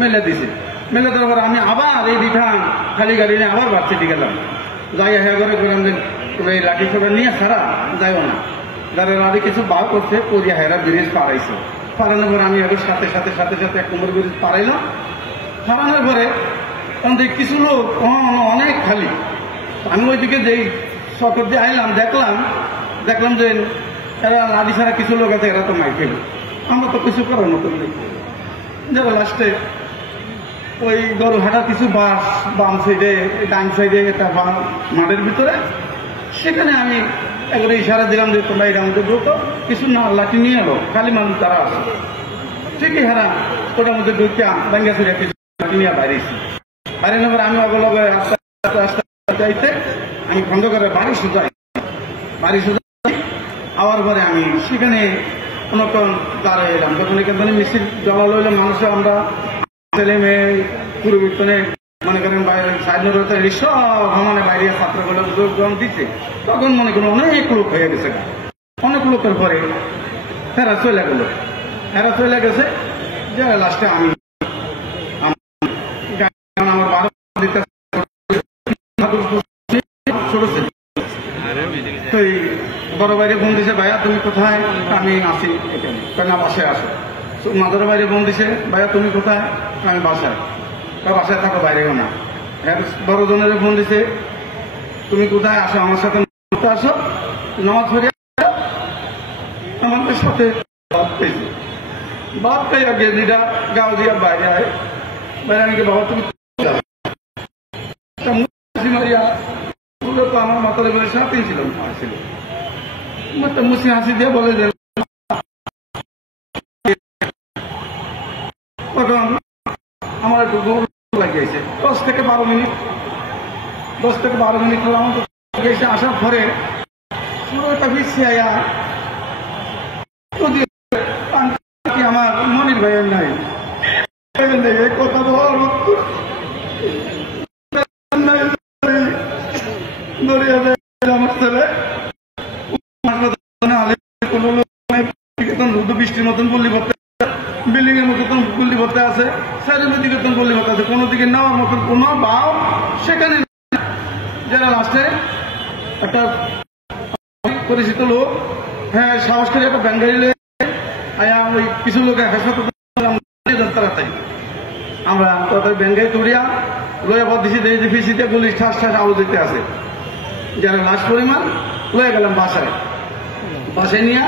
মেলে দিছে। মেলে দেওয়ার পর আমি আবার এই রিটার্ন খালি গাড়ি নিয়ে আবার ভার্সিটি গেলাম। যাই হ্যাঁ করে বললাম যে তুমি এই লাঠি ছোটা নিয়ে ছাড়া যাইও না। যারা লাঠি কিছু বার করছে করিয়া হেরা ব্রিজ পাড়াইছে। পাড়ানোর পরে আমি এবার সাথে সাথে সাথে সাথে 1 নম্বর ব্রিজ পাড়াইলাম। পাড়ানোর পরে কিছু লোক অনেক খালি। আমি ওইদিকে যেই চক্কর দিয়ে আইলাম দেখলাম যে এরা লাঠি ছাড়া কিছু লোক আছে, এরা তো মাই খেল। আমরা তো কিছু করার মতন নেই। যারা লাস্টে ওই গরুহাটার কিছু বাস বাম সাইডে ডান সাইডে একটা মাঠের ভিতরে, সেখানে আমি একবারে ইশারা দিলাম যে তোমরা এটা আমাদের ঢুকো, কিছু না লাঠি নিয়ে এলো, খালি মানুষ তারা আছে। ঠিকই হারা ওটার মধ্যে ঢুকতে ব্যাঙ্গা ফিরে কিছু লাঠি নিয়ে বাইরেছি। বাইরে নেবার আমি অগলগে আস্তে আস্তে যাইতে আমি খন্ড করে বাড়ি সোজাই আওয়ার পরে আমি সেখানে অনেকক্ষণ দাঁড়িয়ে এলাম। যখন এখানে মিছিল জমা লইলে মানুষ আমরা ছেলে মেয়ে পুরোবর্তনে মনে করেন স্বাধীনতা সব ভ্রমণে বাইরে ছাত্রগুলো যোগদান দিচ্ছে, তখন মনে করেন অনেক লোক হয়ে গেছে। অনেক লোকের পরে হেরা চলে গেছে যে লাস্টে আমি আমার 12 তো বড় বাইরে বোন দিছে, ভাইয়া তুমি কোথায়? আমি আসি এখানে, কেন বাসায় আসো। মাদার বাইরে বোন দিছে, ভাইয়া তুমি কোথায়? আমি বাসায় থাকো, বাইরেও না। বড় জনের বোন দিছে, তুমি কোথায়? আসো আমার সাথে আসো, নামাজ পড়ে আমাদের সাথে বাদ পেয়ে গেজিটা গাও দিয়া বাইরে আয়। বাইরে আমি বাবা তুমি মারিয়া তো আমার মাথার উপরে সাথেই ছিল, মুসি হাসি দিয়ে বলে যে তখন আমার একটু লাগিয়েছে 10 থেকে 12 মিনিট আমার আসার পরে পুরো একটা পিছিয়ে আয়া আমার মনির ভাইয়ের নাই কথা বল আমার ছেলে বৃষ্টির মতন পল্লী ভর্তি, বিল্ডিং এর মতন পল্লী ভর্তি আছে, চারিদিকে দিকে পল্লী ভর্তি আছে, কোনো দিকে নেওয়ার মতন কোনো বাও সেখানে। যারা লাস্টে একটা পরিচিত লোক হ্যাঁ সাহস করে একটা ব্যাঙ্গারি আয়া ওই কিছু লোক তাড়াতাড়ি আমরা তাদের ব্যাঙ্গাই তুড়িয়া লয়ে পর দিছি ফিসিতে পুলিশ ঠাস আওয়াজ দিতে আছে। যারা লাশ পরিমাণ লয়ে গেলাম বাসায় নিয়ে